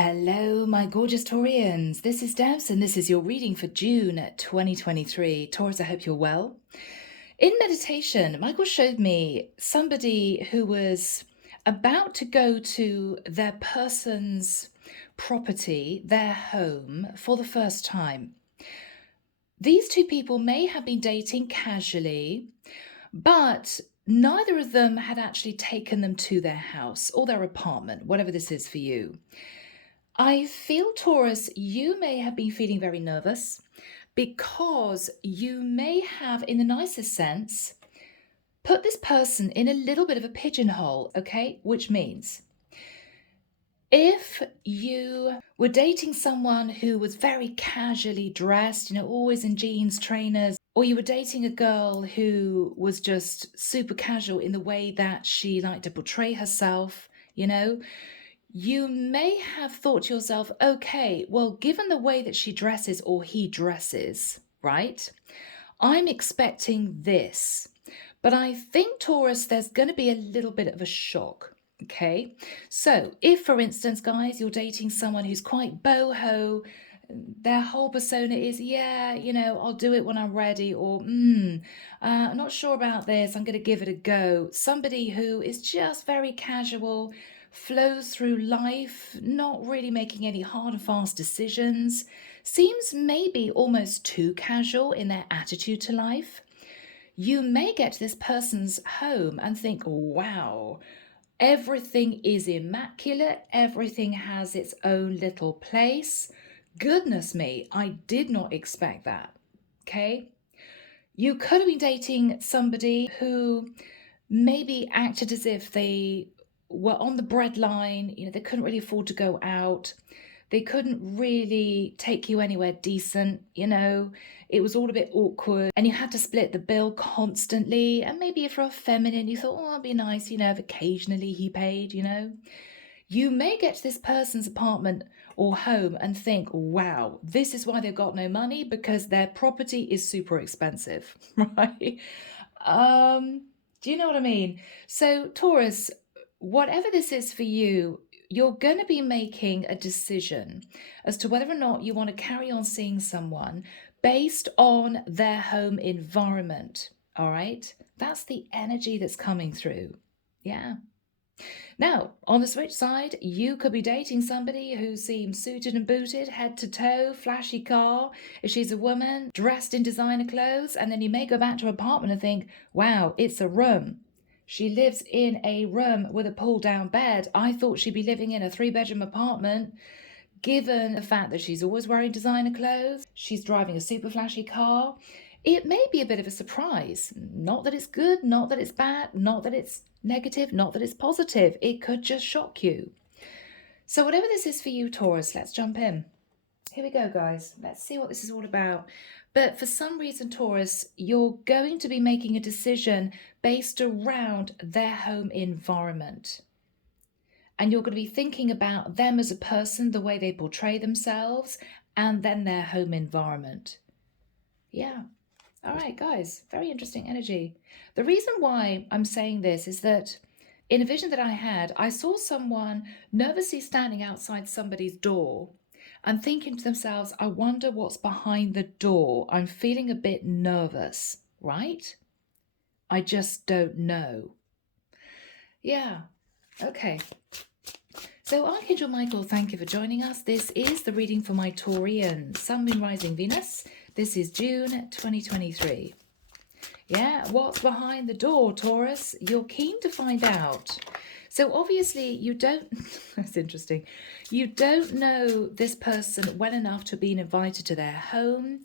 Hello, my gorgeous Taurians. This is Debs, and this is your reading for June 2023. Taurus, I hope you're well. In meditation, Michael showed me somebody who was about to go to their person's property, their home, for the first time. These two people may have been dating casually, but neither of them had actually taken them to their house or their apartment, whatever this is for you. I feel, Taurus, you may have been feeling very nervous because you may have, in the nicest sense, put this person in a little bit of a pigeonhole, okay? Which means if you were dating someone who was very casually dressed, always in jeans, trainers, or you were dating a girl who was just super casual in the way that she liked to portray herself, you may have thought to yourself, okay, well, given the way that she dresses or he dresses, right, I'm expecting this. But I think, Taurus, there's going to be a little bit of a shock, okay? So if, for instance, guys, you're dating someone who's quite boho, their whole persona is, I'll do it when I'm ready, or, I'm not sure about this, I'm going to give it a go. Somebody who is just very casual, flows through life, not really making any hard and fast decisions, seems maybe almost too casual in their attitude to life. You may get to this person's home and think, wow, everything is immaculate, everything has its own little place. Goodness me, I did not expect that, okay? You could have been dating somebody who maybe acted as if they were on the breadline, they couldn't really afford to go out. They couldn't really take you anywhere decent, it was all a bit awkward and you had to split the bill constantly. And maybe if you're a feminine, you thought, oh, it'd be nice, if occasionally he paid, You may get to this person's apartment or home and think, wow, this is why they've got no money, because their property is super expensive, right? Do you know what I mean? So, Taurus, whatever this is for you, you're going to be making a decision as to whether or not you want to carry on seeing someone based on their home environment. All right? That's the energy that's coming through. Yeah. Now, on the switch side, you could be dating somebody who seems suited and booted, head to toe, flashy car. If she's a woman, dressed in designer clothes, and then you may go back to her apartment and think, wow, it's a room. She lives in a room with a pull-down bed. I thought she'd be living in a 3-bedroom apartment. Given the fact that she's always wearing designer clothes, she's driving a super flashy car, it may be a bit of a surprise. Not that it's good, not that it's bad, not that it's negative, not that it's positive. It could just shock you. So whatever this is for you, Taurus, let's jump in. Here we go, guys. Let's see what this is all about. But for some reason, Taurus, you're going to be making a decision based around their home environment. And you're going to be thinking about them as a person, the way they portray themselves, and then their home environment. Yeah. All right, guys, very interesting energy. The reason why I'm saying this is that in a vision that I had, I saw someone nervously standing outside somebody's door and thinking to themselves, I wonder what's behind the door. I'm feeling a bit nervous, right? I just don't know. Yeah, okay. So Archangel Michael, thank you for joining us. This is the reading for my Taurian Sun, Moon, Rising, Venus. This is June 2023. Yeah, what's behind the door, Taurus? You're keen to find out. So obviously you don't, that's interesting, you don't know this person well enough to have been invited to their home.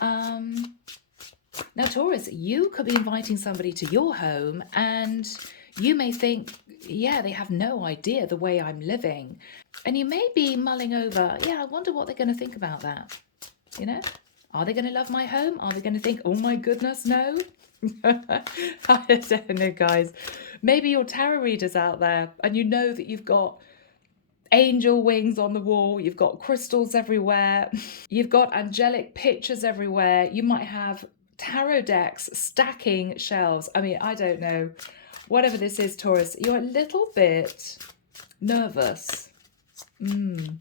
Now, Taurus, you could be inviting somebody to your home and you may think, yeah, they have no idea the way I'm living. And you may be mulling over, I wonder what they're going to think about that. Are they going to love my home? Are they going to think, oh my goodness, no? I don't know, guys. Maybe you're tarot readers out there and you know that you've got angel wings on the wall, you've got crystals everywhere, you've got angelic pictures everywhere, you might have tarot decks stacking shelves. I mean, I don't know. Whatever this is, Taurus, you're a little bit nervous. Mm.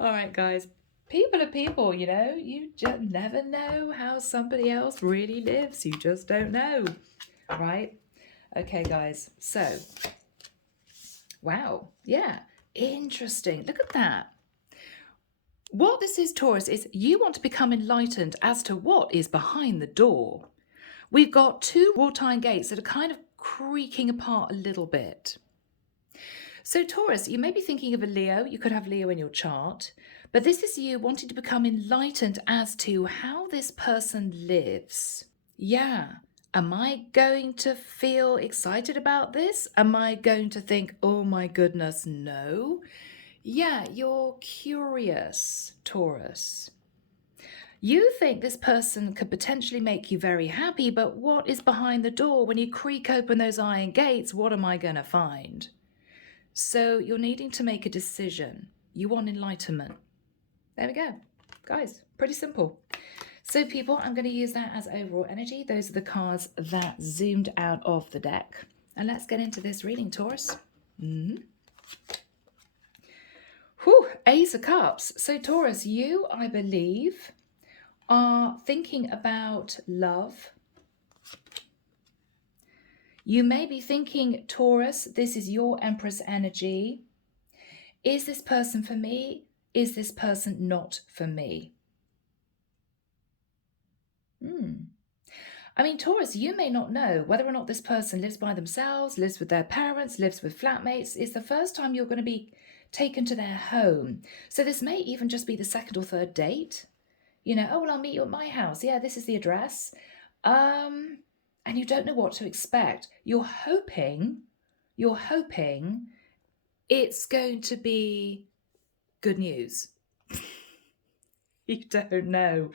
All right, guys. People are people, you know. You just never know how somebody else really lives. You just don't know, right? Okay, guys. So, wow. Yeah. Interesting. Look at that. What this is, Taurus, is you want to become enlightened as to what is behind the door. We've got two wrought iron gates that are kind of creaking apart a little bit. So, Taurus, you may be thinking of a Leo. You could have Leo in your chart. But this is you wanting to become enlightened as to how this person lives. Yeah. Am I going to feel excited about this? Am I going to think, oh my goodness, no? Yeah, you're curious, Taurus. You think this person could potentially make you very happy, but what is behind the door? When you creak open those iron gates, what am I going to find? So you're needing to make a decision. You want enlightenment. There we go. Guys, pretty simple. So people, I'm going to use that as overall energy. Those are the cards that zoomed out of the deck. And let's get into this reading, Taurus. Whew, Ace of Cups. So Taurus, you, I believe, are thinking about love. You may be thinking, Taurus, this is your Empress energy. Is this person for me? Is this person not for me? I mean, Taurus, you may not know whether or not this person lives by themselves, lives with their parents, lives with flatmates. It's the first time you're going to be taken to their home. So this may even just be the second or third date. You know, oh, well, I'll meet you at my house. Yeah, this is the address. And you don't know what to expect. You're hoping it's going to be good news. You don't know.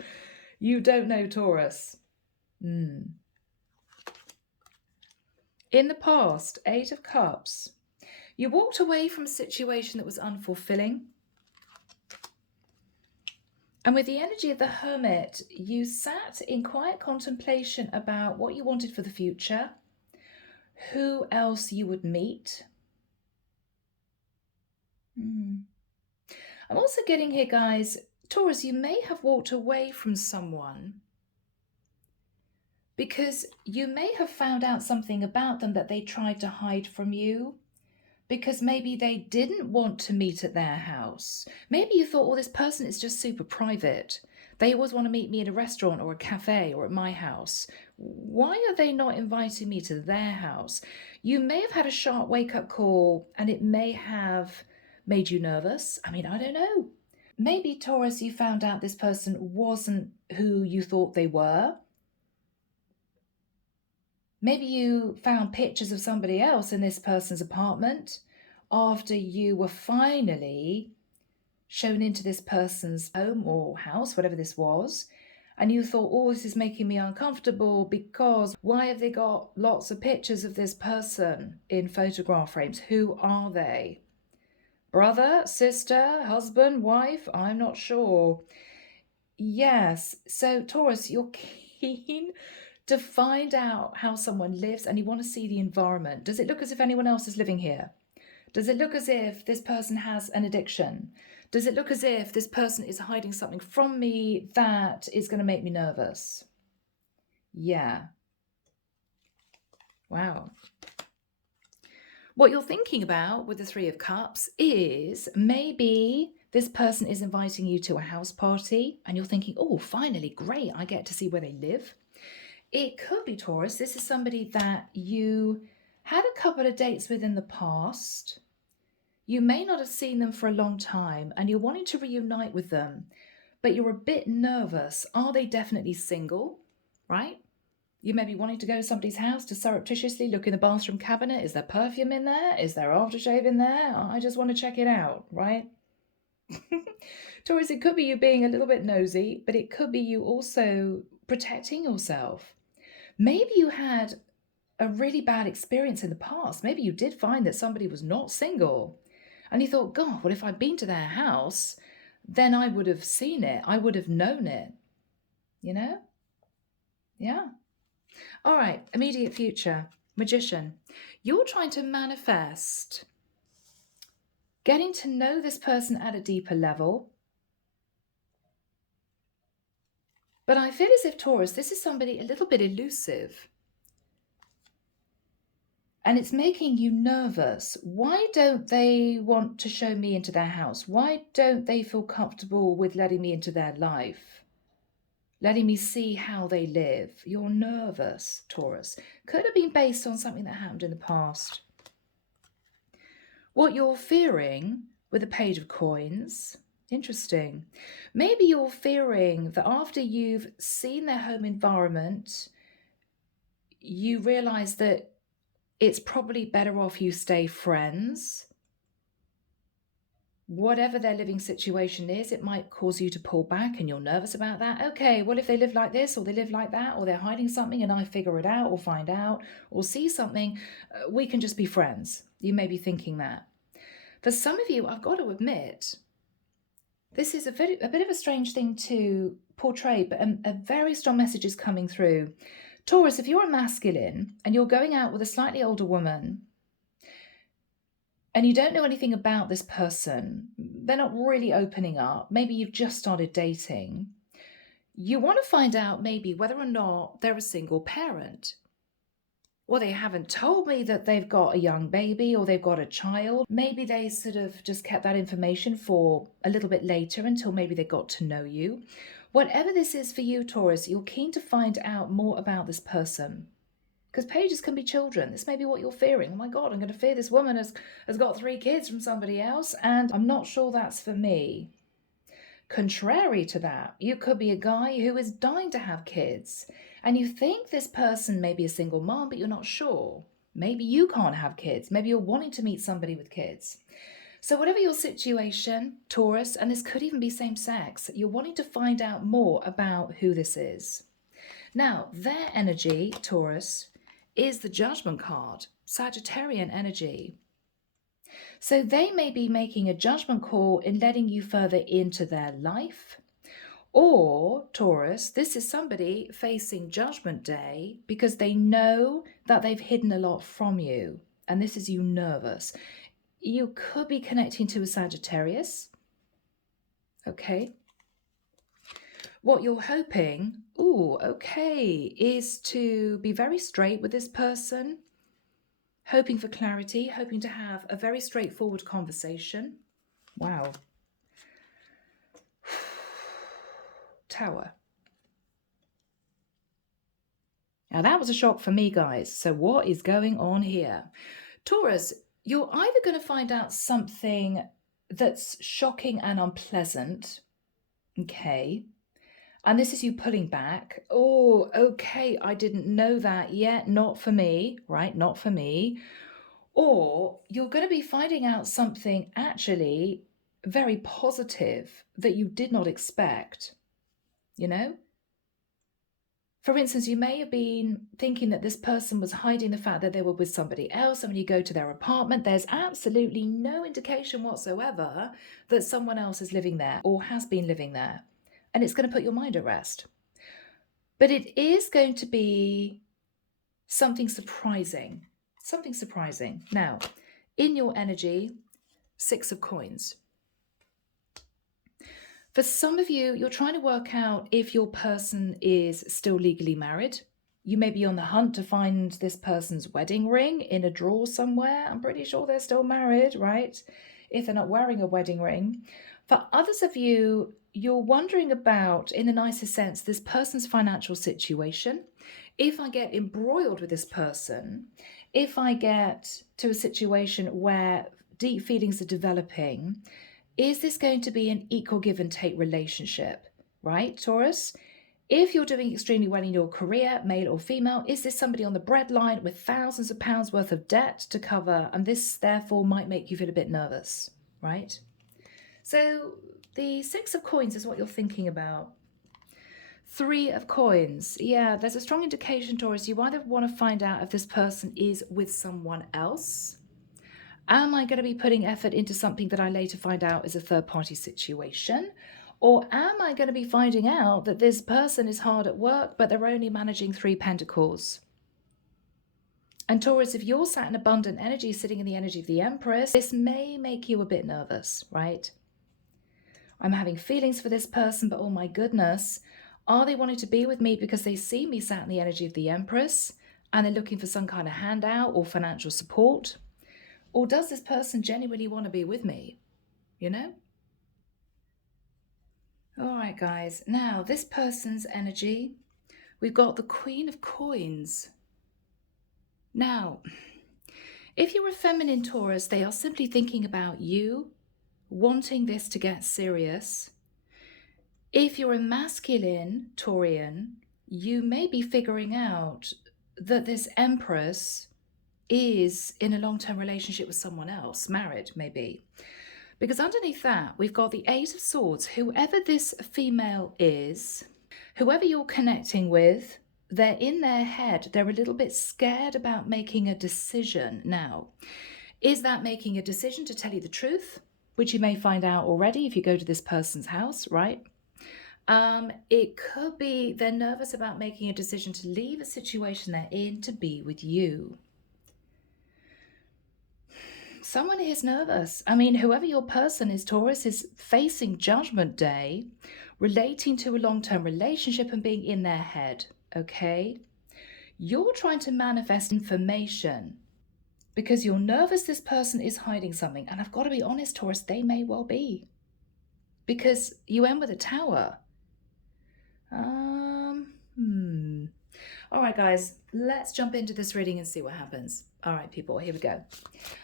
You don't know, Taurus. In the past, Eight of Cups, you walked away from a situation that was unfulfilling. And with the energy of the Hermit, you sat in quiet contemplation about what you wanted for the future, who else you would meet. I'm also getting here, guys, Taurus, you may have walked away from someone because you may have found out something about them that they tried to hide from you, because maybe they didn't want to meet at their house. Maybe you thought, oh, this person is just super private. They always want to meet me in a restaurant or a cafe or at my house. Why are they not inviting me to their house? You may have had a sharp wake-up call and it may have made you nervous. I mean, I don't know. Maybe, Taurus, you found out this person wasn't who you thought they were. Maybe you found pictures of somebody else in this person's apartment after you were finally shown into this person's home or house, whatever this was, and you thought, oh, this is making me uncomfortable because why have they got lots of pictures of this person in photograph frames? Who are they? Brother, sister, husband, wife? I'm not sure. Yes, so Taurus, you're keen to find out how someone lives and you want to see the environment. Does it look as if anyone else is living here? Does it look as if this person has an addiction? Does it look as if this person is hiding something from me that is going to make me nervous? Yeah. Wow. What you're thinking about with the Three of Cups is maybe this person is inviting you to a house party and you're thinking, oh, finally, great, I get to see where they live. It could be, Taurus, this is somebody that you had a couple of dates with in the past. You may not have seen them for a long time and you're wanting to reunite with them, but you're a bit nervous. Are they definitely single, right? You may be wanting to go to somebody's house to surreptitiously look in the bathroom cabinet. Is there perfume in there? Is there aftershave in there? I just want to check it out, right? Taurus, it could be you being a little bit nosy, but it could be you also protecting yourself. Maybe you had a really bad experience in the past. Maybe you did find that somebody was not single and you thought, God, well, if I'd been to their house, then I would have seen it. I would have known it, you know? Yeah. All right, immediate future, Magician. You're trying to manifest getting to know this person at a deeper level. But I feel as if, Taurus, this is somebody a little bit elusive. And it's making you nervous. Why don't they want to show me into their house? Why don't they feel comfortable with letting me into their life? Letting me see how they live. You're nervous, Taurus. Could have been based on something that happened in the past. What you're fearing with the Page of Coins, interesting. Maybe you're fearing that after you've seen their home environment, you realize that it's probably better off you stay friends. Whatever their living situation is, it might cause you to pull back and you're nervous about that. Okay, well, if they live like this or they live like that, or they're hiding something and I figure it out or find out or see something, we can just be friends. You may be thinking that. For some of you, I've got to admit, this is a bit of a strange thing to portray, but a very strong message is coming through. Taurus, if you're a masculine and you're going out with a slightly older woman and you don't know anything about this person, they're not really opening up, maybe you've just started dating, you want to find out maybe whether or not they're a single parent. Well, they haven't told me that they've got a young baby or they've got a child. Maybe they sort of just kept that information for a little bit later until maybe they got to know you. Whatever this is for you, Taurus, you're keen to find out more about this person. Because pages can be children. This may be what you're fearing. Oh my God, I'm going to fear this woman has got 3 kids from somebody else, and I'm not sure that's for me. Contrary to that, you could be a guy who is dying to have kids, and you think this person may be a single mom, but you're not sure. Maybe you can't have kids. Maybe you're wanting to meet somebody with kids. So whatever your situation, Taurus, and this could even be same sex, you're wanting to find out more about who this is. Now, their energy, Taurus, is the Judgment card, Sagittarian energy. So they may be making a judgment call in letting you further into their life. Or, Taurus, this is somebody facing Judgment Day because they know that they've hidden a lot from you. And this is you nervous. You could be connecting to a Sagittarius. Okay. What you're hoping, is to be very straight with this person, hoping for clarity, hoping to have a very straightforward conversation. Wow. Tower. Now that was a shock for me, guys. So what is going on here? Taurus, you're either going to find out something that's shocking and unpleasant. Okay. And this is you pulling back. Oh, okay, I didn't know that yet. Not for me, right? Not for me. Or you're going to be finding out something actually very positive that you did not expect, you know? For instance, you may have been thinking that this person was hiding the fact that they were with somebody else, and when you go to their apartment, there's absolutely no indication whatsoever that someone else is living there or has been living there. And it's going to put your mind at rest. But it is going to be something surprising. Something surprising. Now, in your energy, 6 of Coins. For some of you, you're trying to work out if your person is still legally married. You may be on the hunt to find this person's wedding ring in a drawer somewhere. I'm pretty sure they're still married, right? If they're not wearing a wedding ring. For others of you, you're wondering about, in the nicest sense, this person's financial situation. If I get embroiled with this person, if I get to a situation where deep feelings are developing, is this going to be an equal give and take relationship, right, Taurus? If you're doing extremely well in your career, male or female, is this somebody on the breadline with thousands of pounds worth of debt to cover? And this, therefore, might make you feel a bit nervous, right? So the 6 of Coins is what you're thinking about. 3 of Coins. Yeah, there's a strong indication, Taurus. You either want to find out if this person is with someone else. Am I going to be putting effort into something that I later find out is a third-party situation? Or am I going to be finding out that this person is hard at work, but they're only managing 3 pentacles? And Taurus, if you're sat in abundant energy, sitting in the energy of the Empress, this may make you a bit nervous, right? I'm having feelings for this person, but oh my goodness, are they wanting to be with me because they see me sat in the energy of the Empress and they're looking for some kind of handout or financial support? Or does this person genuinely want to be with me? You know? All right, guys. Now, this person's energy, we've got the Queen of Coins. Now, if you're a feminine Taurus, they are simply thinking about you, wanting this to get serious. If you're a masculine Taurian, you may be figuring out that this Empress is in a long-term relationship with someone else, married maybe. Because underneath that, we've got the Eight of Swords. Whoever this female is, whoever you're connecting with, they're in their head. They're a little bit scared about making a decision. Now, is that making a decision to tell you the truth, which you may find out already if you go to this person's house, right? It could be they're nervous about making a decision to leave a situation they're in to be with you. Someone is nervous. I mean, whoever your person is, Taurus, is facing Judgment Day relating to a long-term relationship and being in their head, okay? You're trying to manifest information because you're nervous this person is hiding something. And I've got to be honest, Taurus, they may well be. Because you end with a Tower. All right, guys, let's jump into this reading and see what happens. All right, people, here we go.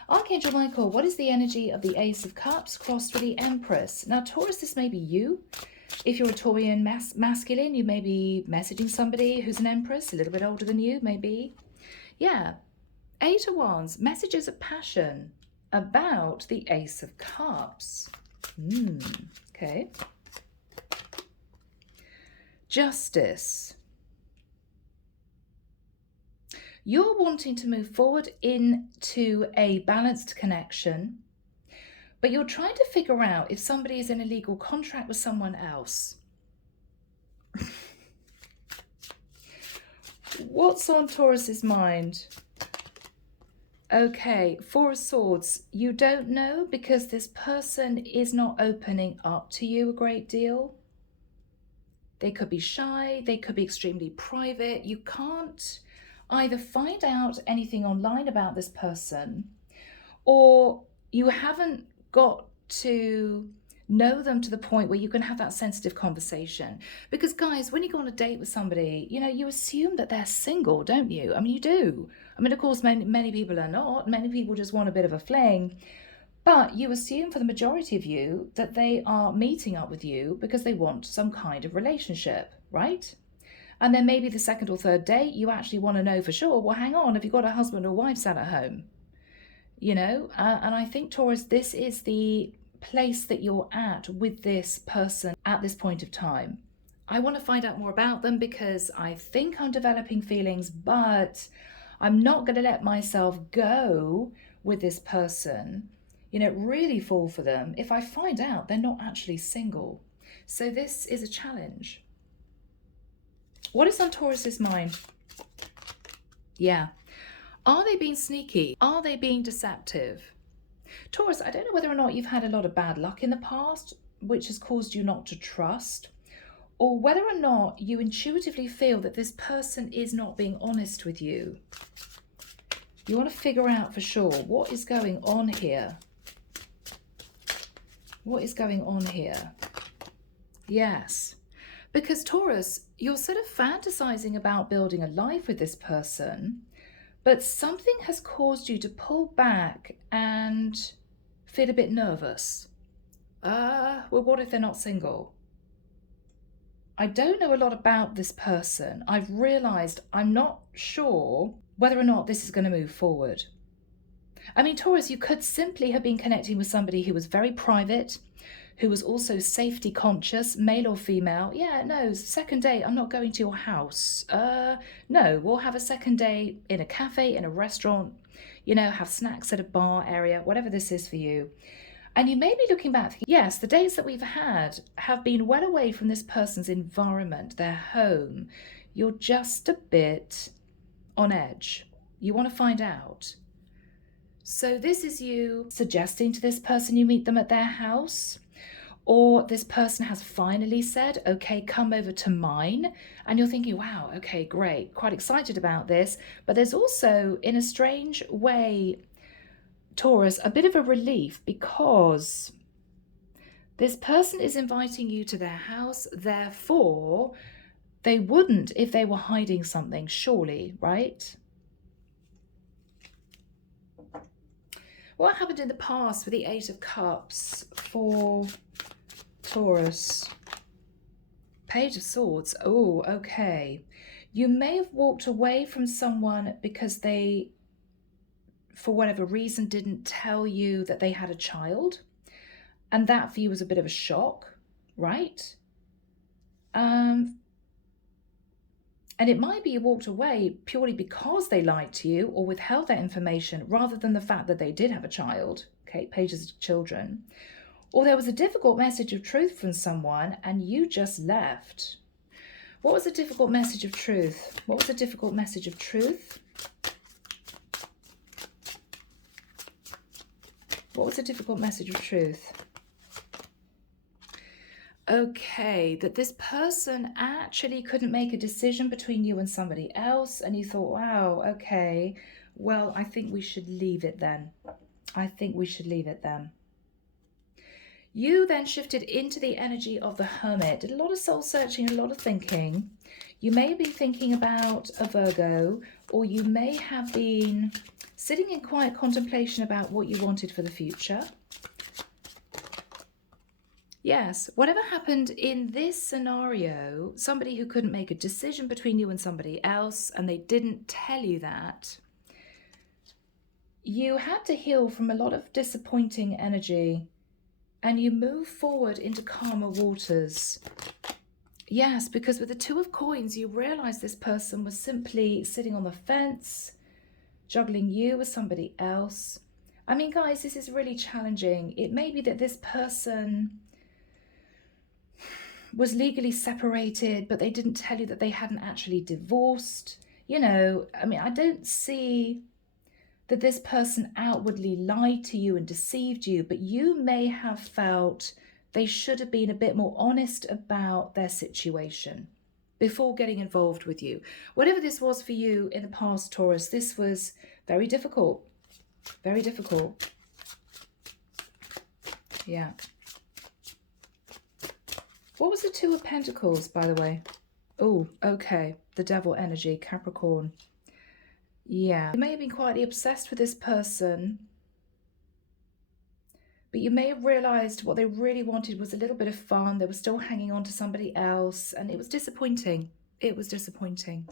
Archangel Michael, what is the energy of the Ace of Cups crossed with the Empress? Now, Taurus, this may be you. If you're a Taurian masculine, you may be messaging somebody who's an Empress, a little bit older than you, maybe. Yeah, Eight of Wands, messages of passion about the Ace of Cups. Okay. Justice. You're wanting to move forward into a balanced connection, but you're trying to figure out if somebody is in a legal contract with someone else. What's on Taurus's mind? Okay, Four of Swords. You don't know because this person is not opening up to you a great deal. They could be shy, they could be extremely private. You can't either find out anything online about this person, or you haven't got to know them to the point where you can have that sensitive conversation. Because guys, when you go on a date with somebody, you know, you assume that they're single, don't you? I mean, you do. I mean, of course, many people are not. Many people just want a bit of a fling. But you assume for the majority of you that they are meeting up with you because they want some kind of relationship, right? And then maybe the second or third date, you actually want to know for sure, well, hang on, have you got a husband or wife sat at home? You know, and I think, Taurus, this is the place that you're at with this person at this point of time. I want to find out more about them because I think I'm developing feelings, but I'm not going to let myself go with this person, you know, really fall for them if I find out they're not actually single. So this is a challenge. What is on Taurus's mind? Yeah. Are they being sneaky? Are they being deceptive? Taurus, I don't know whether or not you've had a lot of bad luck in the past, which has caused you not to trust, or whether or not you intuitively feel that this person is not being honest with you. You want to figure out for sure what is going on here. What is going on here? Yes. Because Taurus, you're sort of fantasizing about building a life with this person, but something has caused you to pull back and feel a bit nervous. Well, what if they're not single? I don't know a lot about this person. I've realized I'm not sure whether or not this is going to move forward. I mean, Taurus, you could simply have been connecting with somebody who was very private, who was also safety conscious, male or female. Yeah, no, second date, I'm not going to your house. No, we'll have a second date in a cafe, in a restaurant, you know, have snacks at a bar area, whatever this is for you. And you may be looking back thinking, yes, the dates that we've had have been well away from this person's environment, their home. You're just a bit on edge. You want to find out. So this is you suggesting to this person you meet them at their house, or this person has finally said, okay, come over to mine. And you're thinking, wow, okay, great, quite excited about this. But there's also, in a strange way, Taurus, a bit of a relief, because this person is inviting you to their house. Therefore, they wouldn't if they were hiding something, surely, right? What happened in the past with the Eight of Cups for Taurus? Page of Swords. Oh, okay. You may have walked away from someone because they, for whatever reason, didn't tell you that they had a child. And that for you was a bit of a shock, right? And it might be you walked away purely because they lied to you or withheld that information rather than the fact that they did have a child. Okay, pages of children. Or there was a difficult message of truth from someone and you just left. What was a difficult message of truth? What was a difficult message of truth? What was a difficult message of truth? Okay, that this person actually couldn't make a decision between you and somebody else, and you thought, wow, okay, well, I think we should leave it then. I think we should leave it then. You then shifted into the energy of the Hermit, did a lot of soul searching, a lot of thinking. You may be thinking about a Virgo, or you may have been sitting in quiet contemplation about what you wanted for the future. Yes, whatever happened in this scenario, somebody who couldn't make a decision between you and somebody else, and they didn't tell you that, you had to heal from a lot of disappointing energy, and you move forward into calmer waters. Yes, because with the Two of Coins, you realize this person was simply sitting on the fence, juggling you with somebody else. I mean, guys, this is really challenging. It may be that this person was legally separated, but they didn't tell you that they hadn't actually divorced. You know, I mean, I don't see that this person outwardly lied to you and deceived you, but you may have felt they should have been a bit more honest about their situation before getting involved with you. Whatever this was for you in the past, Taurus, this was very difficult. Very difficult. Yeah. What was the Two of Pentacles, by the way? Oh, okay. The Devil energy, Capricorn. Yeah. You may have been quietly obsessed with this person, but you may have realized what they really wanted was a little bit of fun. They were still hanging on to somebody else, and it was disappointing. It was disappointing.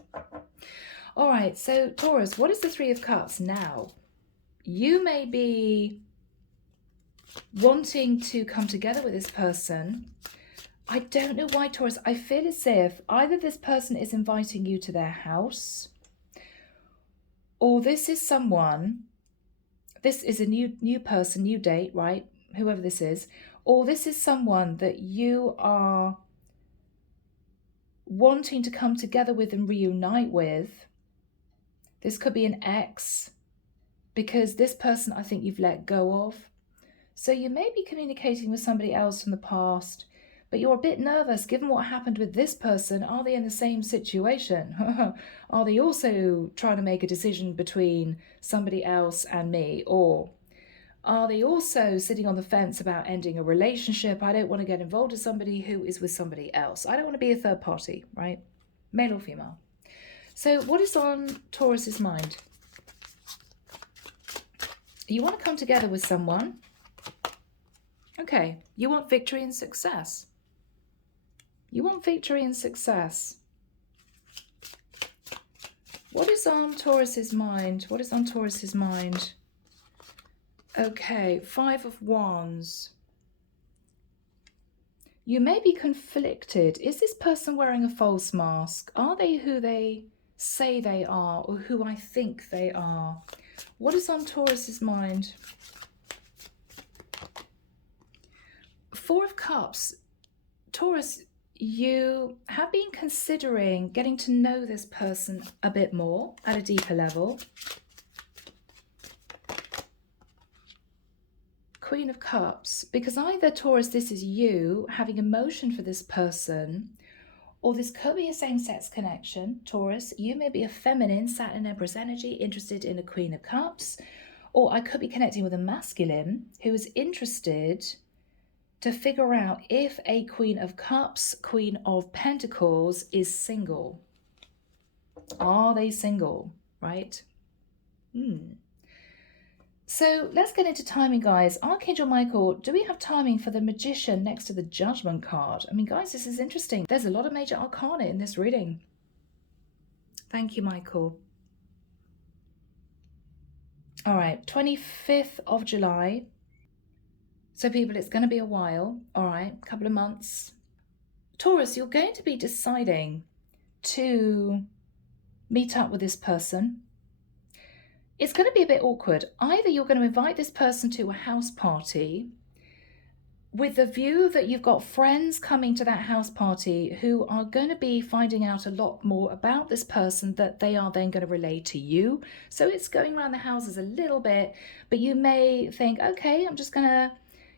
All right, so Taurus, what is the Three of Cups now? You may be wanting to come together with this person. I don't know why, Taurus. I feel as if either this person is inviting you to their house, or this is someone, this is a new person, new date, right? Whoever this is. Or this is someone that you are wanting to come together with and reunite with. This could be an ex, because this person I think you've let go of. So you may be communicating with somebody else from the past, but you're a bit nervous given what happened with this person. Are they in the same situation? Are they also trying to make a decision between somebody else and me? Or are they also sitting on the fence about ending a relationship? I don't want to get involved with somebody who is with somebody else. I don't want to be a third party, right? Male or female. So what is on Taurus's mind? You want to come together with someone. Okay, you want victory and success. You want victory and success. What is on Taurus's mind? What is on Taurus's mind? Okay, Five of Wands. You may be conflicted. Is this person wearing a false mask? Are they who they say they are, or who I think they are? What is on Taurus's mind? Four of Cups. Taurus, you have been considering getting to know this person a bit more at a deeper level. Queen of Cups, because either, Taurus, this is you having emotion for this person, or this could be a same-sex connection. Taurus, you may be a feminine, Saturn Empress energy, interested in a Queen of Cups, or I could be connecting with a masculine who is interested to figure out if a Queen of Cups, Queen of Pentacles is single. Are they single, right? So let's get into timing, guys. Archangel Michael, do we have timing for the Magician next to the Judgment card? I mean, guys, this is interesting. There's a lot of major arcana in this reading. Thank you, Michael. All right, 25th of July. So people, it's going to be a while. All right, a couple of months. Taurus, you're going to be deciding to meet up with this person. It's going to be a bit awkward. Either you're going to invite this person to a house party with the view that you've got friends coming to that house party who are going to be finding out a lot more about this person that they are then going to relay to you. So it's going around the houses a little bit, but you may think, okay, I'm just going to,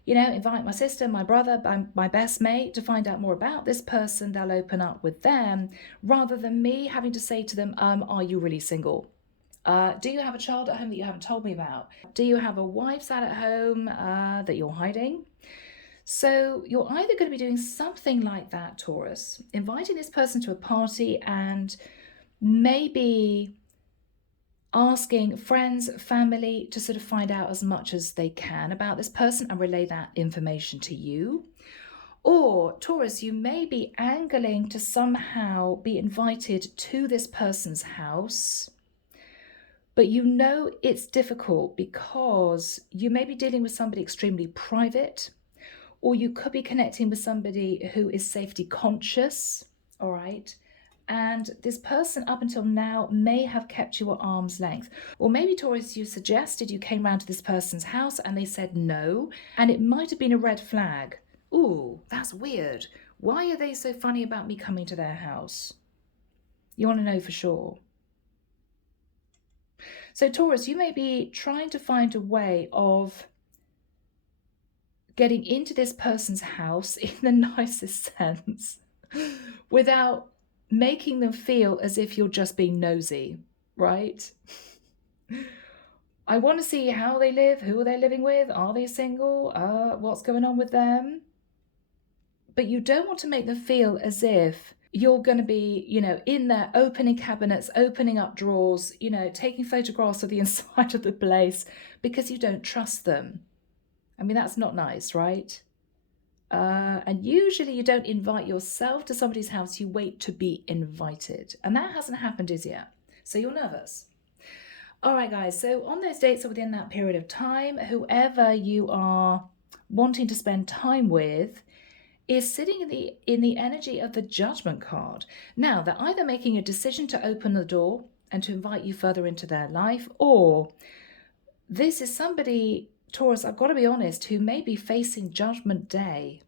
invite my sister, my brother, my best mate to find out more about this person. They'll open up with them rather than me having to say to them, are you really single? Do you have a child at home that you haven't told me about? Do you have a wife sat at home that you're hiding? So you're either going to be doing something like that, Taurus, inviting this person to a party and maybe asking friends, family to sort of find out as much as they can about this person and relay that information to you. Or, Taurus, you may be angling to somehow be invited to this person's house, but you know it's difficult because you may be dealing with somebody extremely private, or you could be connecting with somebody who is safety conscious, all right? And this person up until now may have kept you at arm's length. Or maybe, Taurus, you suggested you came round to this person's house and they said no, and it might have been a red flag. Ooh, that's weird. Why are they so funny about me coming to their house? You want to know for sure. So Taurus, you may be trying to find a way of getting into this person's house in the nicest sense without making them feel as if you're just being nosy, right? I want to see how they live, who are they living with, are they single, what's going on with them? But you don't want to make them feel as if you're going to be, in there opening cabinets, opening up drawers, taking photographs of the inside of the place because you don't trust them. I mean, that's not nice, right? And usually you don't invite yourself to somebody's house, you wait to be invited. And that hasn't happened as yet. So you're nervous. All right, guys. So on those dates or within that period of time, whoever you are wanting to spend time with is sitting in the energy of the Judgment card. Now, they're either making a decision to open the door and to invite you further into their life, or this is somebody, Taurus, I've got to be honest, who may be facing Judgment Day.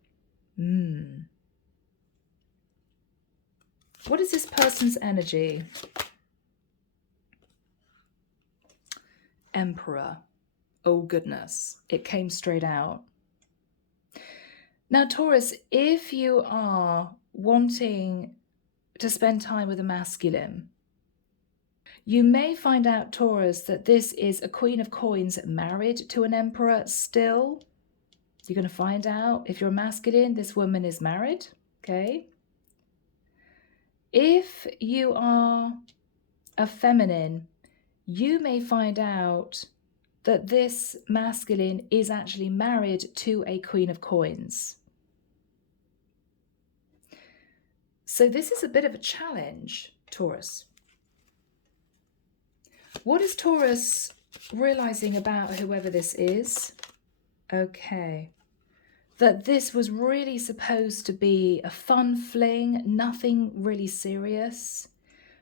What is this person's energy? Emperor. Oh, goodness. It came straight out. Now, Taurus, if you are wanting to spend time with a masculine, you may find out, Taurus, that this is a Queen of Coins married to an Emperor still. You're going to find out if you're a masculine, this woman is married, okay? If you are a feminine, you may find out that this masculine is actually married to a Queen of Coins. So this is a bit of a challenge, Taurus. What is Taurus realizing about whoever this is? Okay. That this was really supposed to be a fun fling, nothing really serious,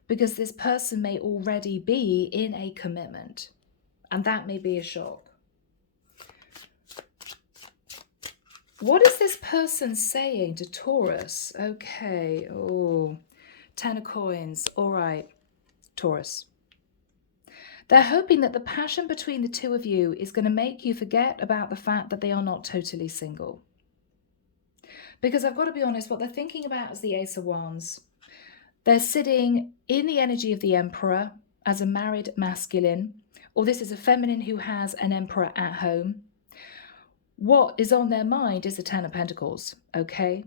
because this person may already be in a commitment, and that may be a shock. What is this person saying to Taurus? Okay. Oh, 10 of coins. All right, Taurus. They're hoping that the passion between the two of you is going to make you forget about the fact that they are not totally single. Because I've got to be honest, what they're thinking about is the Ace of Wands. They're sitting in the energy of the Emperor as a married masculine, or this is a feminine who has an Emperor at home. What is on their mind is the Ten of Pentacles, okay?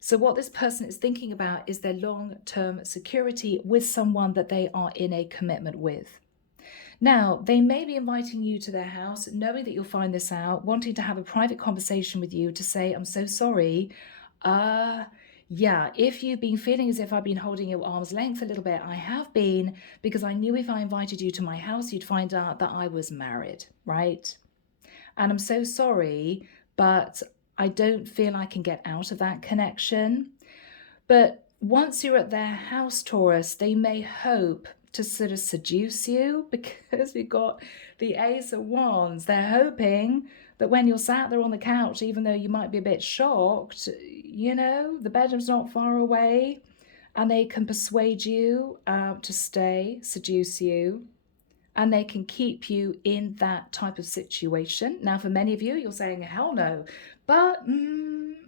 So what this person is thinking about is their long-term security with someone that they are in a commitment with. Now, they may be inviting you to their house, knowing that you'll find this out, wanting to have a private conversation with you to say, I'm so sorry. Yeah, if you've been feeling as if I've been holding you at arm's length a little bit, I have been, because I knew if I invited you to my house, you'd find out that I was married, right? And I'm so sorry, but I don't feel I can get out of that connection. But once you're at their house, Taurus, they may hope to sort of seduce you, because we've got the Ace of Wands. They're hoping that when you're sat there on the couch, even though you might be a bit shocked, you know, the bedroom's not far away, and they can persuade you to stay, seduce you, and they can keep you in that type of situation. Now, for many of you, you're saying, hell no, but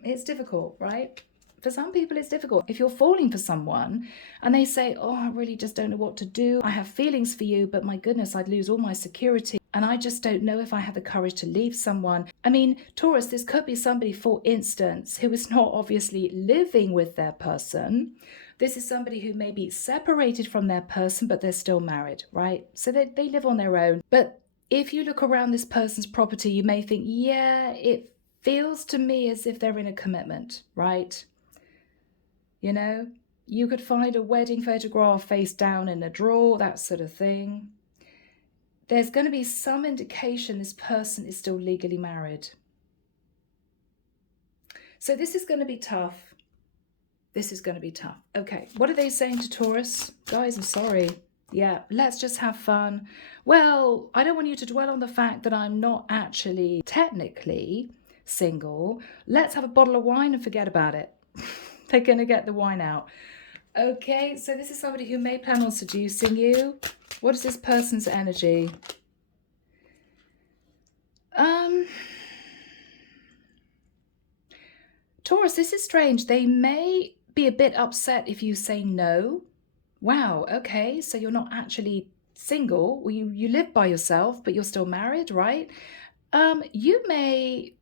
it's difficult, right? For some people, it's difficult. If you're falling for someone and they say, oh, I really just don't know what to do. I have feelings for you, but my goodness, I'd lose all my security. And I just don't know if I have the courage to leave someone. I mean, Taurus, this could be somebody, for instance, who is not obviously living with their person. This is somebody who may be separated from their person, but they're still married, right? So they live on their own. But if you look around this person's property, you may think, yeah, it feels to me as if they're in a commitment, right? You know, you could find a wedding photograph face down in a drawer, that sort of thing. There's going to be some indication this person is still legally married. So this is going to be tough. This is going to be tough. Okay, what are they saying to Taurus? Guys, I'm sorry. Yeah, let's just have fun. Well, I don't want you to dwell on the fact that I'm not actually technically single. Let's have a bottle of wine and forget about it. They're going to get the wine out. Okay, so this is somebody who may plan on seducing you. What is this person's energy? Taurus, this is strange. They may be a bit upset if you say no. Wow, okay, so you're not actually single. Well, you live by yourself, but you're still married, right? You may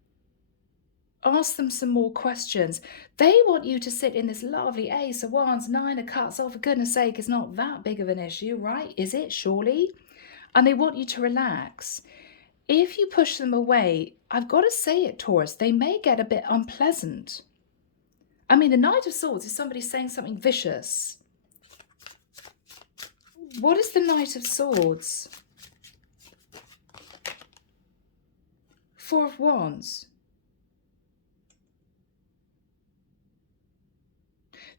ask them some more questions. They want you to sit in this lovely Ace of Wands, Nine of Cups. Oh, for goodness sake, it's not that big of an issue, right? Is it? Surely? And they want you to relax. If you push them away, I've got to say it, Taurus, they may get a bit unpleasant. I mean, the Knight of Swords is somebody saying something vicious. What is the Knight of Swords? Four of Wands.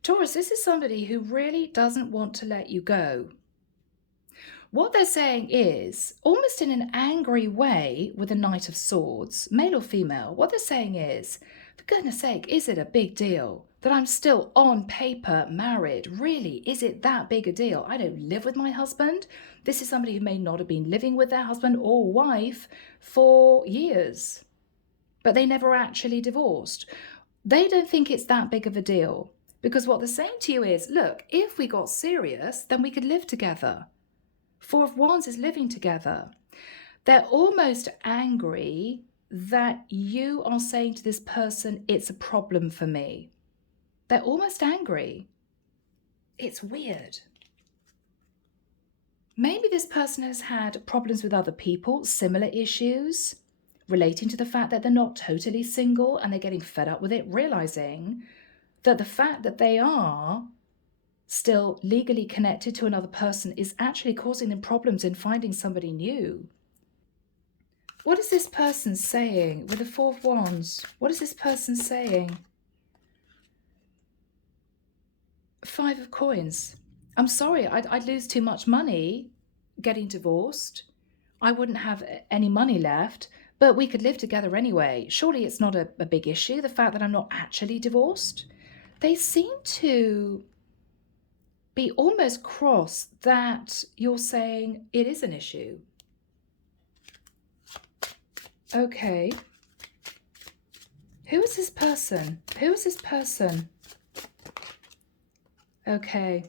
Taurus, this is somebody who really doesn't want to let you go. What they're saying is, almost in an angry way with the Knight of Swords, male or female, what they're saying is, for goodness sake, is it a big deal that I'm still on paper married? Really, is it that big a deal? I don't live with my husband. This is somebody who may not have been living with their husband or wife for years, but they never actually divorced. They don't think it's that big of a deal, because what they're saying to you is, look, if we got serious, then we could live together. Four of Wands is living together. They're almost angry that you are saying to this person, it's a problem for me. They're almost angry. It's weird. Maybe this person has had problems with other people, similar issues relating to the fact that they're not totally single, and they're getting fed up with it, realizing that the fact that they are still legally connected to another person is actually causing them problems in finding somebody new. What is this person saying with the Four of Wands? What is this person saying? Five of Coins. I'm sorry, I'd lose too much money getting divorced. I wouldn't have any money left, but we could live together anyway. Surely it's not a big issue, the fact that I'm not actually divorced. They seem to be almost cross that you're saying it is an issue. Okay. Who is this person? Who is this person? Okay.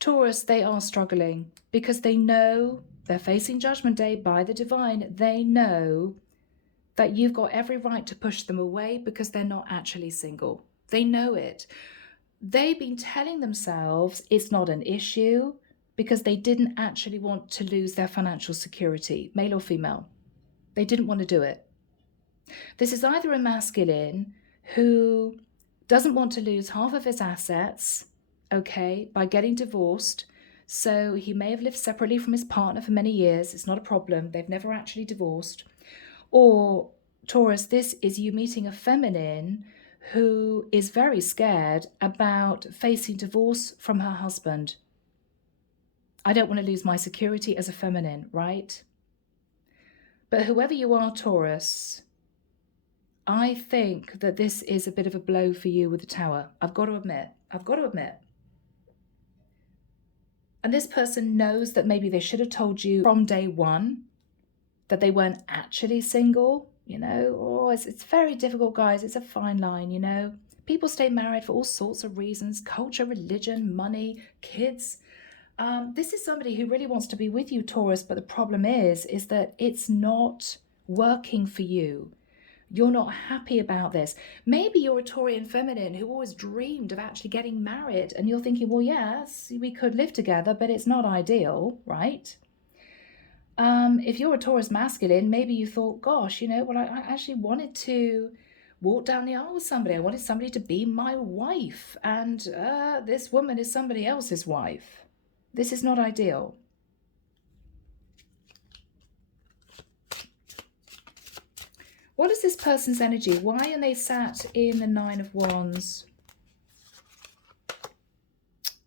Taurus, they are struggling because they know they're facing Judgment Day by the divine. They know that you've got every right to push them away because they're not actually single. They know it. They've been telling themselves it's not an issue because they didn't actually want to lose their financial security, male or female. They didn't want to do it. This is either a masculine who doesn't want to lose half of his assets, okay, by getting divorced. So he may have lived separately from his partner for many years. It's not a problem. They've never actually divorced. Or Taurus, this is you meeting a feminine who is very scared about facing divorce from her husband. I don't want to lose my security as a feminine, right? But whoever you are, Taurus, I think that this is a bit of a blow for you with the Tower. I've got to admit. And this person knows that maybe they should have told you from day one that they weren't actually single, you know. Oh, it's very difficult, guys. It's a fine line, you know. People stay married for all sorts of reasons: culture, religion, money, kids. This is somebody who really wants to be with you, Taurus, but the problem is that it's not working for you. You're not happy about this. Maybe you're a Taurian feminine who always dreamed of actually getting married, and you're thinking, well, yes, we could live together, but it's not ideal, right? If you're a Taurus masculine, maybe you thought, gosh, you know, well, I actually wanted to walk down the aisle with somebody. I wanted somebody to be my wife, and this woman is somebody else's wife. This is not ideal. What is this person's energy? Why are they sat in the Nine of Wands?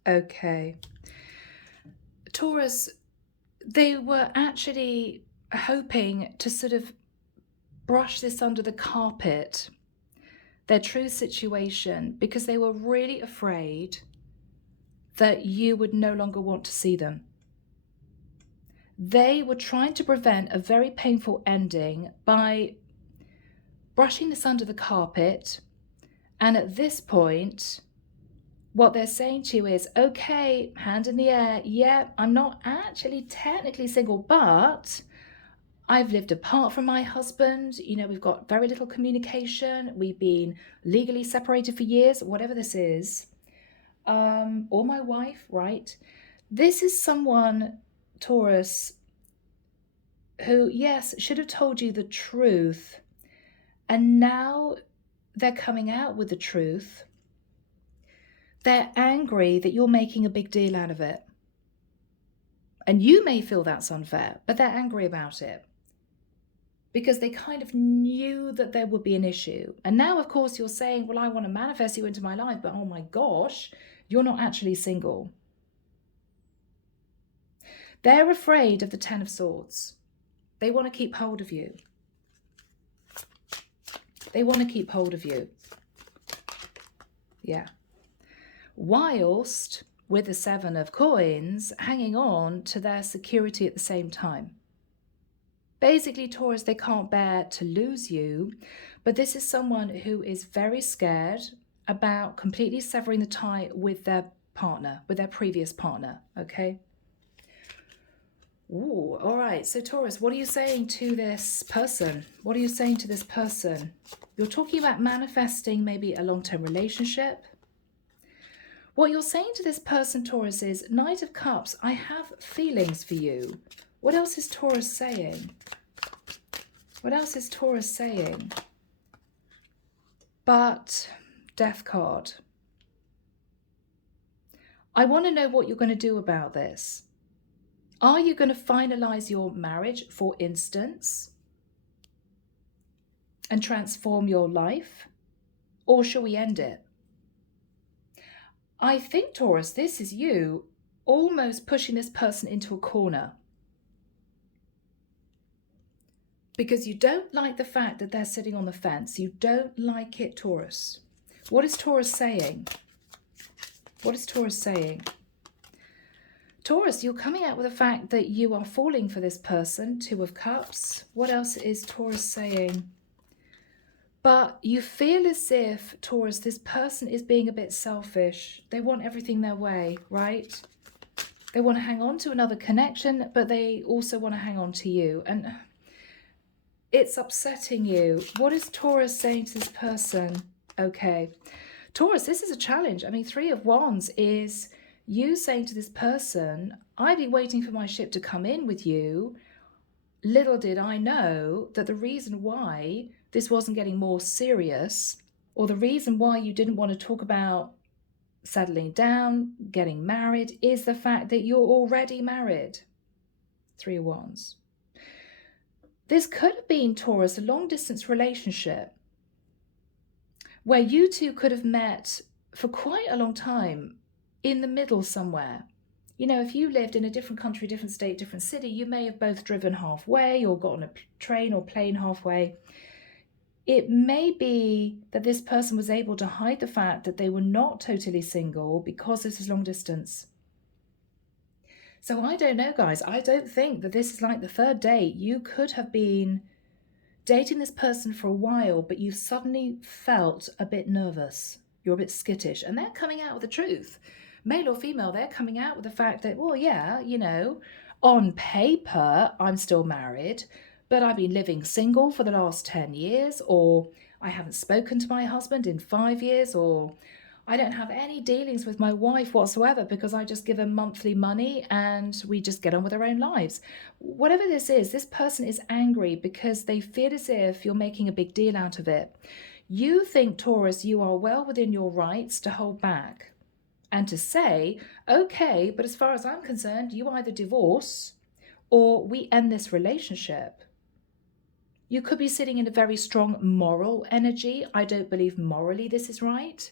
Okay. Taurus, they were actually hoping to sort of brush this under the carpet, their true situation, because they were really afraid that you would no longer want to see them. They were trying to prevent a very painful ending by brushing this under the carpet. And at this point, what they're saying to you is, okay, hand in the air. Yeah, I'm not actually technically single, but I've lived apart from my husband. You know, we've got very little communication. We've been legally separated for years, whatever this is. Or my wife, right? This is someone, Taurus, who, yes, should have told you the truth. And now they're coming out with the truth. They're angry that you're making a big deal out of it. And you may feel that's unfair, but they're angry about it because they kind of knew that there would be an issue. And now, of course, you're saying, well, I want to manifest you into my life, but oh my gosh, you're not actually single. They're afraid of the Ten of Swords. They want to keep hold of you. They want to keep hold of you. Yeah. Whilst with the Seven of Coins hanging on to their security at the same time. Basically, Taurus, they can't bear to lose you, but this is someone who is very scared about completely severing the tie with their partner, with their previous partner, okay? Ooh, all right. So Taurus, what are you saying to this person? What are you saying to this person? You're talking about manifesting maybe a long-term relationship. What you're saying to this person, Taurus, is Knight of Cups, I have feelings for you. What else is Taurus saying? What else is Taurus saying? But Death card. I want to know what you're going to do about this. Are you going to finalize your marriage, for instance, and transform your life? Or shall we end it? I think, Taurus, this is you almost pushing this person into a corner. because you don't like the fact that they're sitting on the fence. You don't like it, Taurus. What is Taurus saying? What is Taurus saying? Taurus, you're coming out with the fact that you are falling for this person, Two of Cups. What else is Taurus saying? But you feel as if, Taurus, this person is being a bit selfish. They want everything their way, right? They want to hang on to another connection, but they also want to hang on to you. And it's upsetting you. What is Taurus saying to this person? Okay. Taurus, this is a challenge. I mean, Three of Wands is you saying to this person, I've been waiting for my ship to come in with you. Little did I know that the reason why this wasn't getting more serious, or the reason why you didn't want to talk about settling down, getting married, is the fact that you're already married. Three of Wands. This could have been, Taurus, a long distance relationship where you two could have met for quite a long time in the middle somewhere. You know, if you lived in a different country, different state, different city, you may have both driven halfway or got on a train or plane halfway. It may be that this person was able to hide the fact that they were not totally single because this is long distance. So I don't know, guys. I don't think that this is like the third date. You could have been dating this person for a while, but you suddenly felt a bit nervous. You're a bit skittish. And they're coming out with the truth. Male or female, they're coming out with the fact that, well, yeah, you know, on paper, I'm still married, but I've been living single for the last 10 years, or I haven't spoken to my husband in 5 years, or I don't have any dealings with my wife whatsoever because I just give her monthly money and we just get on with our own lives. Whatever this is, this person is angry because they feel as if you're making a big deal out of it. You think, Taurus, you are well within your rights to hold back and to say, okay, but as far as I'm concerned, you either divorce or we end this relationship. You could be sitting in a very strong moral energy. I don't believe morally this is right.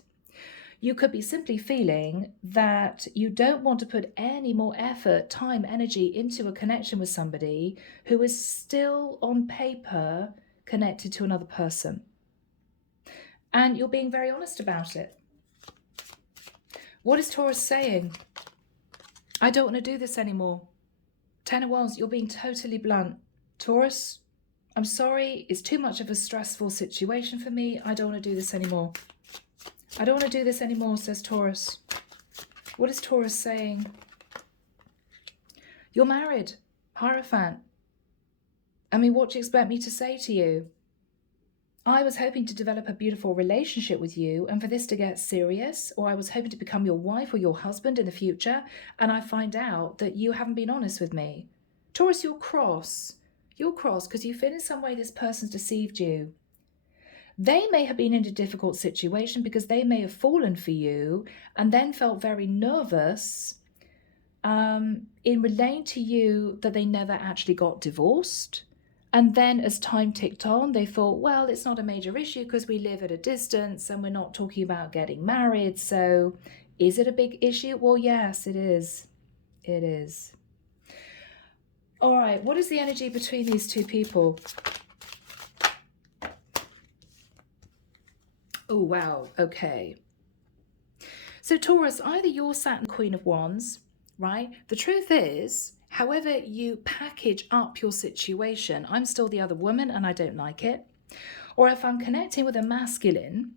You could be simply feeling that you don't want to put any more effort, time, energy into a connection with somebody who is still on paper connected to another person. And you're being very honest about it. What is Taurus saying? I don't want to do this anymore. Ten of Wands, you're being totally blunt. Taurus, I'm sorry, it's too much of a stressful situation for me. I don't want to do this anymore. I don't want to do this anymore, says Taurus. What is Taurus saying? You're married, Hierophant. I mean, what do you expect me to say to you? I was hoping to develop a beautiful relationship with you and for this to get serious, or I was hoping to become your wife or your husband in the future, and I find out that you haven't been honest with me. Taurus, you're cross. You're cross because you feel in some way this person's deceived you. They may have been in a difficult situation because they may have fallen for you and then felt very nervous in relaying to you that they never actually got divorced. And then as time ticked on, they thought, well, it's not a major issue because we live at a distance and we're not talking about getting married. So is it a big issue? Well, yes, it is. It is. All right, what is the energy between these two people? Oh, wow. Okay. So Taurus, either you're Saturn, Queen of Wands, right? The truth is, however you package up your situation, I'm still the other woman and I don't like it. Or if I'm connecting with a masculine,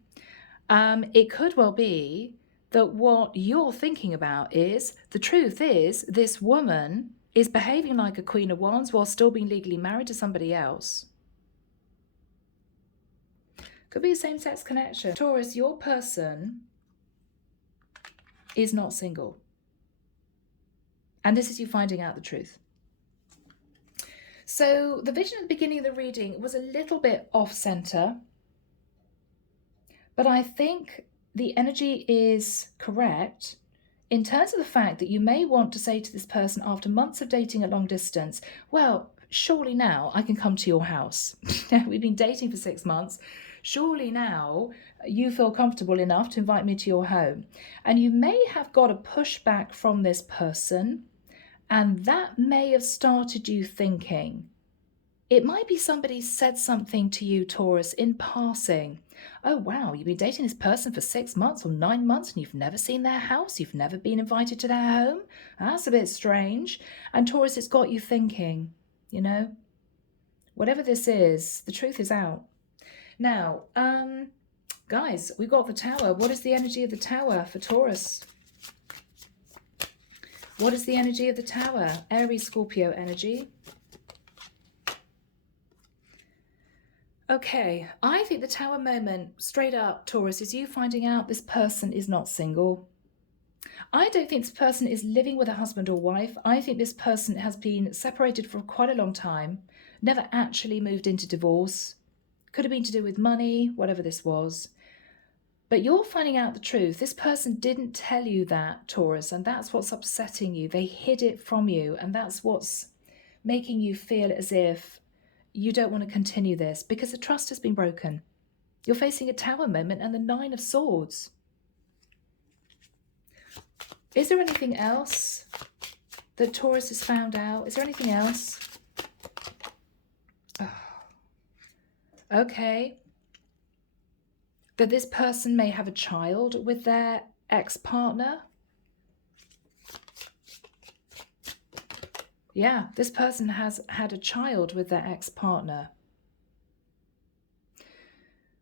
it could well be that what you're thinking about is, the truth is, this woman is behaving like a Queen of Wands while still being legally married to somebody else. Could be a same-sex connection. Taurus, your person is not single. And this is you finding out the truth. So the vision at the beginning of the reading was a little bit off-center, but I think the energy is correct in terms of the fact that you may want to say to this person after months of dating at long distance, well, surely now I can come to your house. We've been dating for 6 months. Surely now you feel comfortable enough to invite me to your home. And you may have got a pushback from this person, and that may have started you thinking, It might be somebody said something to you, Taurus, in passing. Oh, wow, you've been dating this person for 6 months or 9 months and you've never seen their house. You've never been invited to their home. That's a bit strange. And Taurus, it's got you thinking, you know, whatever this is, the truth is out. Now, guys, we've got the Tower. What is the energy of the Tower for Taurus? What is the energy of the Tower? Aries, Scorpio energy. Okay, I think the Tower moment, straight up, Taurus, is you finding out this person is not single. I don't think this person is living with a husband or wife. I think this person has been separated for quite a long time, never actually moved into divorce. Could have been to do with money, whatever this was. But you're finding out the truth. This person didn't tell you that, Taurus, and that's what's upsetting you. They hid it from you, and that's what's making you feel as if you don't want to continue this because the trust has been broken. You're facing a Tower moment and the 9 of Swords. Is there anything else that Taurus has found out? Is there anything else? Oh. Okay. That this person may have a child with their ex-partner. Yeah, this person has had a child with their ex-partner.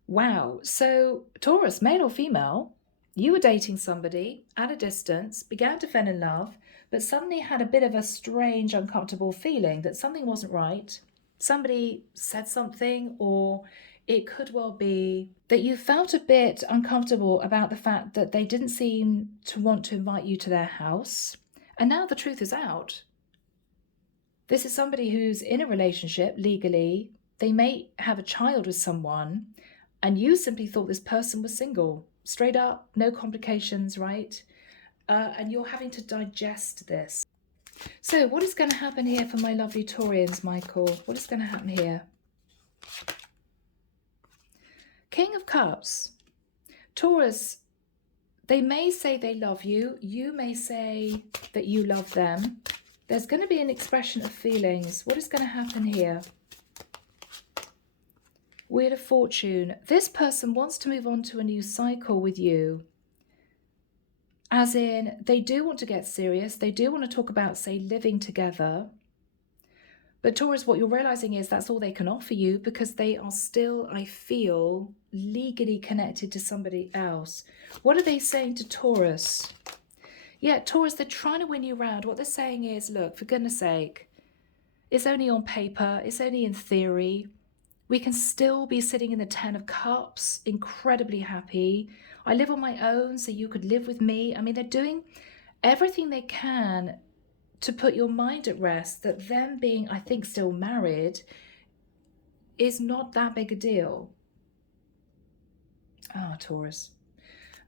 Wow. So Taurus, male or female, you were dating somebody at a distance, began to fall in love, but suddenly had a bit of a strange, uncomfortable feeling that something wasn't right. Somebody said something, or it could well be that you felt a bit uncomfortable about the fact that they didn't seem to want to invite you to their house. And now the truth is out. This is somebody who's in a relationship legally. They may have a child with someone, and you simply thought this person was single. Straight up, no complications, right? And you're having to digest this. So what is going to happen here for my lovely Taurians, Michael? What is going to happen here? King of Cups. Taurus, they may say they love you. You may say that you love them. There's going to be an expression of feelings. What is going to happen here? Wheel of Fortune. This person wants to move on to a new cycle with you. As in, they do want to get serious. They do want to talk about, say, living together. But Taurus, what you're realizing is that's all they can offer you because they are still, I feel, legally connected to somebody else. What are they saying to Taurus? Yeah, Taurus, they're trying to win you round. What they're saying is, look, for goodness sake, it's only on paper. It's only in theory. We can still be sitting in the 10 of Cups, incredibly happy. I live on my own, so you could live with me. I mean, they're doing everything they can to put your mind at rest that them being, I think, still married is not that big a deal. Ah, Taurus.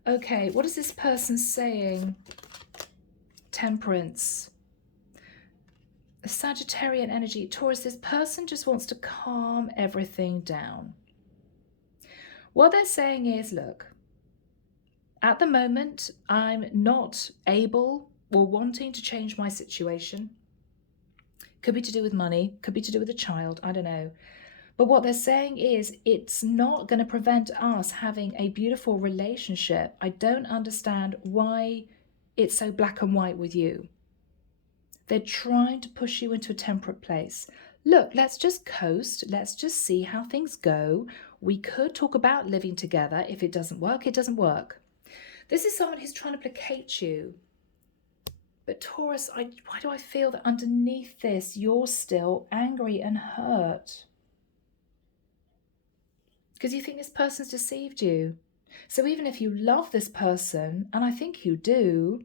Okay, what is this person saying? Temperance. Sagittarian energy. Taurus, this person just wants to calm everything down. What they're saying is, look, at the moment, I'm not able or wanting to change my situation. Could be to do with money, could be to do with a child, I don't know. But what they're saying is it's not going to prevent us having a beautiful relationship. I don't understand why it's so black and white with you. They're trying to push you into a temperate place. Look, let's just coast. Let's just see how things go. We could talk about living together. If it doesn't work, it doesn't work. This is someone who's trying to placate you. But Taurus, why do I feel that underneath this, you're still angry and hurt? Because you think this person's deceived you. So even if you love this person, and I think you do,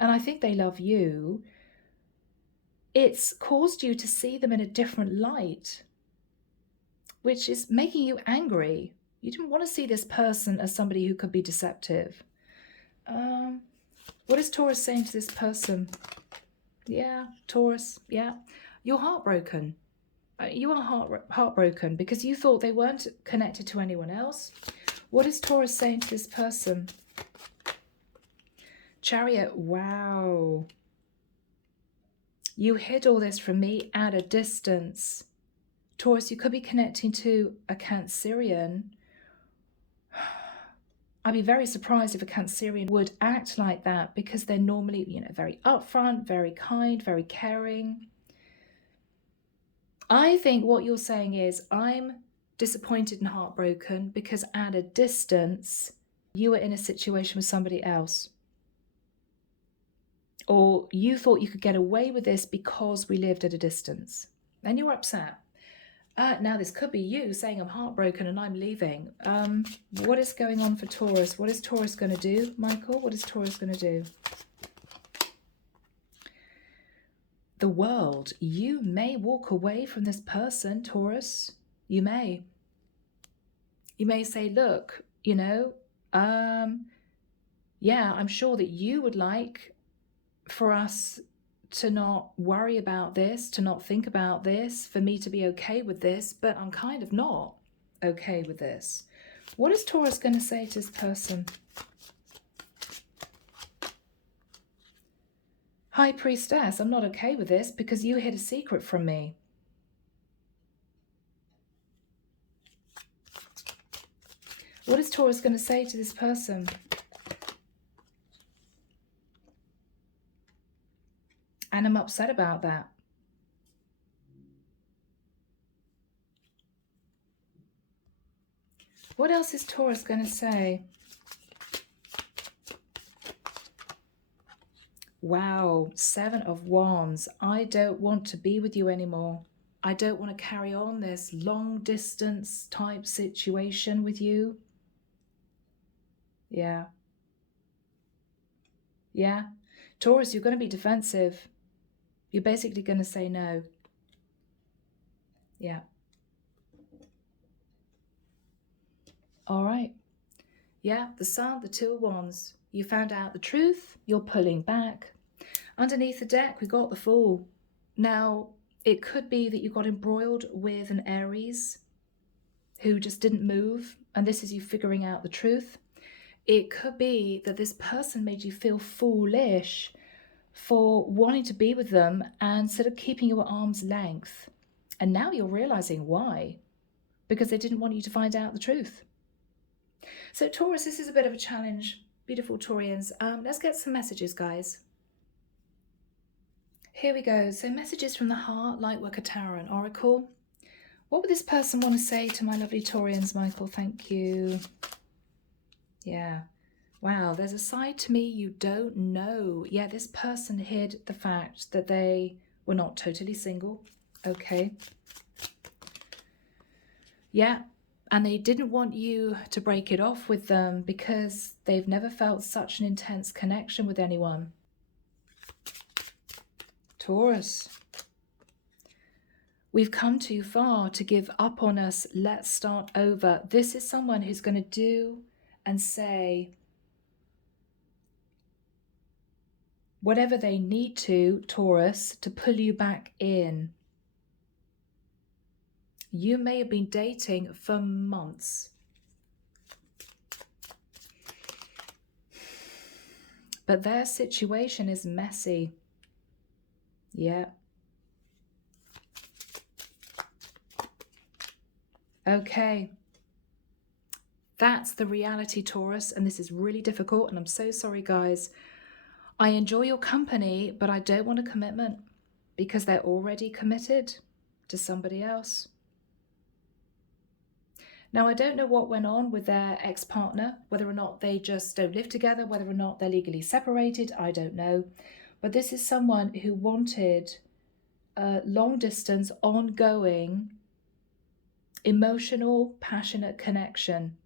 and I think they love you, it's caused you to see them in a different light, which is making you angry. You didn't want to see this person as somebody who could be deceptive. What is Taurus saying to this person? Yeah, Taurus, yeah. You're heartbroken. You are heartbroken because you thought they weren't connected to anyone else. What is Taurus saying to this person? Chariot, wow. You hid all this from me at a distance. Taurus, you could be connecting to a Cancerian. I'd be very surprised if a Cancerian would act like that, because they're normally, very upfront, very kind, very caring. I think what you're saying is, I'm disappointed and heartbroken because at a distance, you were in a situation with somebody else. Or you thought you could get away with this because we lived at a distance. And you were upset. Now this could be you saying, I'm heartbroken and I'm leaving. What is going on for Taurus? What is Taurus going to do, Michael? What is Taurus going to do? The World. You may walk away from this person, Taurus. You may. You may say, look, yeah, I'm sure that you would like for us to not worry about this, to not think about this, for me to be okay with this, but I'm kind of not okay with this. What is Taurus going to say to this person? High Priestess, I'm not okay with this because you hid a secret from me. What is Taurus going to say to this person? And I'm upset about that. What else is Taurus going to say? Wow, 7 of Wands. I don't want to be with you anymore. I don't want to carry on this long distance type situation with you. Yeah. Yeah. Taurus, you're going to be defensive. You're basically going to say no. Yeah. All right. Yeah, the Sun, the 2 of Wands. You found out the truth. You're pulling back. Underneath the deck, we got the Fool. Now, it could be that you got embroiled with an Aries who just didn't move, and this is you figuring out the truth. It could be that this person made you feel foolish for wanting to be with them and sort of keeping you at arm's length. And now you're realizing why. Because they didn't want you to find out the truth. So Taurus, this is a bit of a challenge. Beautiful Taurians. Let's get some messages, guys. Here we go. So messages from the heart, Lightworker Tarot and Oracle. What would this person want to say to my lovely Taurians, Michael? Thank you. Yeah. Wow, there's a side to me you don't know. Yeah, this person hid the fact that they were not totally single. Okay. Yeah, and they didn't want you to break it off with them because they've never felt such an intense connection with anyone. Taurus. We've come too far to give up on us. Let's start over. This is someone who's going to do and say whatever they need to, Taurus, to pull you back in. You may have been dating for months. But their situation is messy. Yeah. Okay. That's the reality, Taurus, and this is really difficult, and I'm so sorry, guys. I enjoy your company, but I don't want a commitment because they're already committed to somebody else. Now, I don't know what went on with their ex-partner, whether or not they just don't live together, whether or not they're legally separated, I don't know. But this is someone who wanted a long-distance, ongoing, emotional, passionate connection.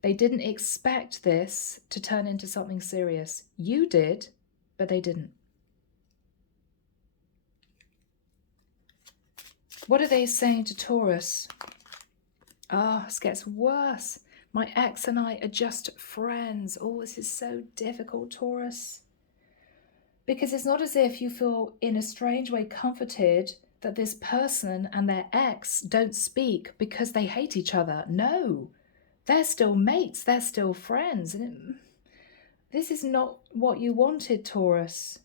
They didn't expect this to turn into something serious. You did, but they didn't. What are they saying to Taurus? Ah, this gets worse. My ex and I are just friends. Oh, this is so difficult, Taurus. Because it's not as if you feel in a strange way comforted that this person and their ex don't speak because they hate each other. No, they're still mates. They're still friends. And this is not what you wanted, Taurus.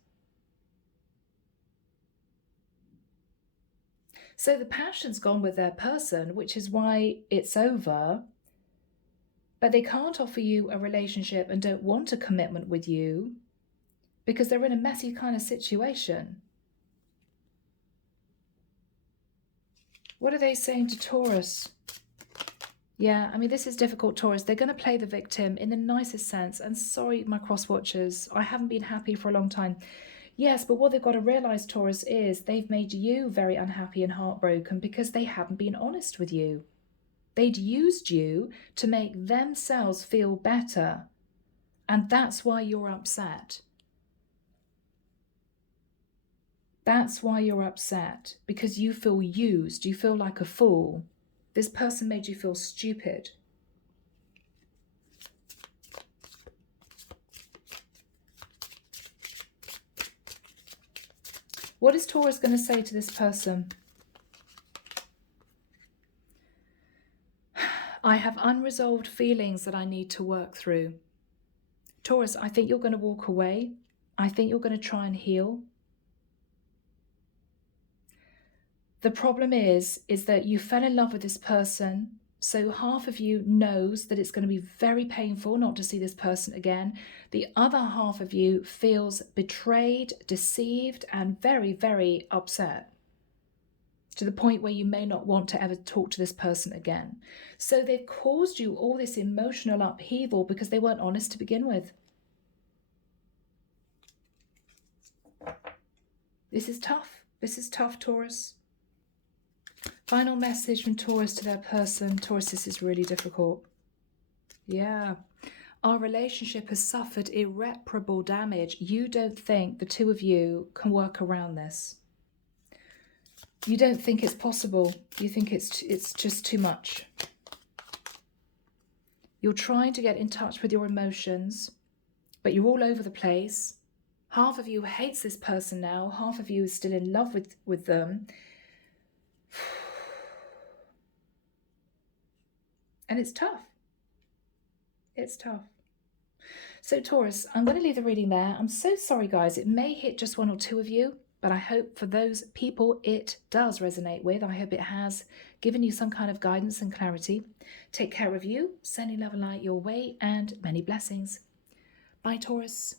So the passion's gone with their person, which is why it's over. But they can't offer you a relationship and don't want a commitment with you because they're in a messy kind of situation. What are they saying to Taurus? Yeah, I mean, this is difficult, Taurus. They're going to play the victim in the nicest sense. And sorry, my cross watchers, I haven't been happy for a long time. Yes, but what they've got to realize, Taurus, is they've made you very unhappy and heartbroken because they haven't been honest with you. They'd used you to make themselves feel better. And that's why you're upset. That's why you're upset, because you feel used. You feel like a fool. This person made you feel stupid. What is Taurus going to say to this person? I have unresolved feelings that I need to work through. Taurus, I think you're going to walk away. I think you're going to try and heal. The problem is that you fell in love with this person. So half of you knows that it's going to be very painful not to see this person again. The other half of you feels betrayed, deceived, and very, very upset, to the point where you may not want to ever talk to this person again. So they've caused you all this emotional upheaval because they weren't honest to begin with. This is tough. This is tough, Taurus. Final message from Taurus to their person. Taurus, this is really difficult. Yeah. Our relationship has suffered irreparable damage. You don't think the two of you can work around this. You don't think it's possible. You think it's just too much. You're trying to get in touch with your emotions, but you're all over the place. Half of you hates this person now. Half of you is still in love with them. And it's tough. It's tough. So Taurus, I'm going to leave the reading there. I'm so sorry, guys. It may hit just one or two of you, but I hope for those people it does resonate with. I hope it has given you some kind of guidance and clarity. Take care of you, sending love and light your way, and many blessings. Bye, Taurus.